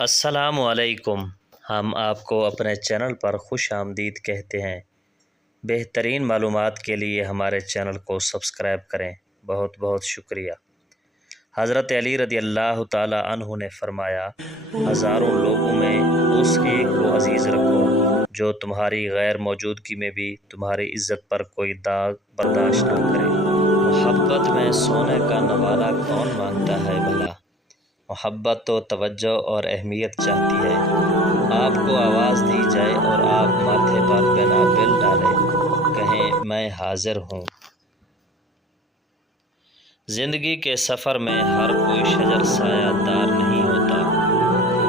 السلام علیکم۔ ہم آپ کو اپنے چینل پر خوش آمدید کہتے ہیں۔ بہترین معلومات کے لیے ہمارے چینل کو سبسکرائب کریں۔ بہت بہت شکریہ۔ حضرت علی رضی اللہ تعالی عنہ نے فرمایا، ہزاروں لوگوں میں اس ایک کو عزیز رکھو جو تمہاری غیر موجودگی میں بھی تمہاری عزت پر کوئی داغ برداشت نہ کرے۔ محبت میں سونے کا نوالہ کون مانگتا ہے بھلا؟ محبت تو توجہ اور اہمیت چاہتی ہے۔ آپ کو آواز دی جائے اور آپ ماتھے پر بنا بل ڈالیں، کہیں میں حاضر ہوں۔ زندگی کے سفر میں ہر کوئی شجر سایہ دار نہیں ہوتا،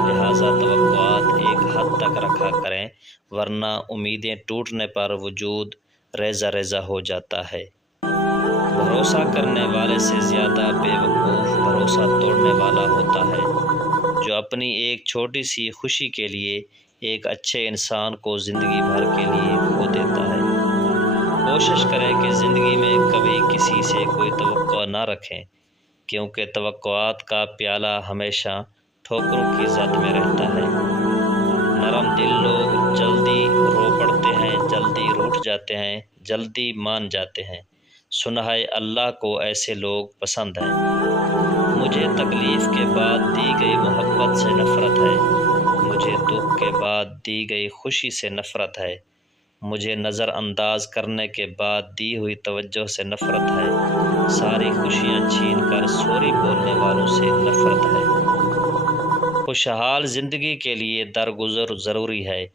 لہٰذا توقعات ایک حد تک رکھا کریں، ورنہ امیدیں ٹوٹنے پر وجود ریزہ ریزہ ہو جاتا ہے۔ بھروسہ کرنے والے سے زیادہ بے وقوف بھروسہ توڑنے والا ہوتا ہے، جو اپنی ایک چھوٹی سی خوشی کے لیے ایک اچھے انسان کو زندگی بھر کے لیے کھو دیتا ہے۔ کوشش کریں کہ زندگی میں کبھی کسی سے کوئی توقع نہ رکھیں، کیونکہ توقعات کا پیالہ ہمیشہ ٹھوکروں کی زد میں رہتا ہے۔ نرم دل لوگ جلدی رو پڑتے ہیں، جلدی روٹھ جاتے ہیں، جلدی مان جاتے ہیں۔ سنا ہے اللہ کو ایسے لوگ پسند ہیں۔ مجھے تکلیف کے بعد دی گئی محبت سے نفرت ہے، مجھے دکھ کے بعد دی گئی خوشی سے نفرت ہے، مجھے نظر انداز کرنے کے بعد دی ہوئی توجہ سے نفرت ہے، ساری خوشیاں چھین کر سوری بولنے والوں سے نفرت ہے۔ خوشحال زندگی کے لیے درگزر ضروری ہے۔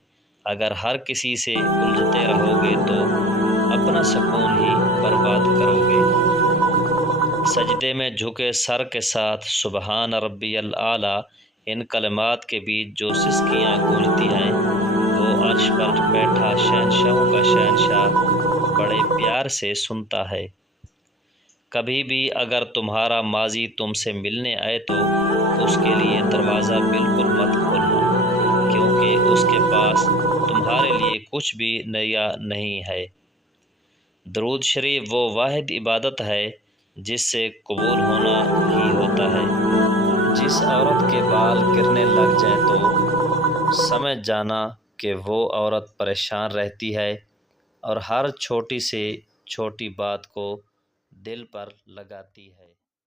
اگر ہر کسی سے الجھتے رہو گے تو اپنا سکون ہی برباد کرو گے۔ سجدے میں جھکے سر کے ساتھ سبحان ربی الاعلیٰ، ان کلمات کے بیچ جو سسکیاں گونجتی ہیں، وہ عرش پر بیٹھا شہنشاہوں کا شہنشاہ بڑے پیار سے سنتا ہے۔ کبھی بھی اگر تمہارا ماضی تم سے ملنے آئے تو اس کے لیے دروازہ بالکل مت کھولنا، کیونکہ اس کے پاس تمہارے لیے کچھ بھی نیا نہیں ہے۔ درود شریف وہ واحد عبادت ہے جس سے قبول ہونا ہی ہوتا ہے۔ جس عورت کے بال گرنے لگ جائیں تو سمجھ جانا کہ وہ عورت پریشان رہتی ہے اور ہر چھوٹی سے چھوٹی بات کو دل پر لگاتی ہے۔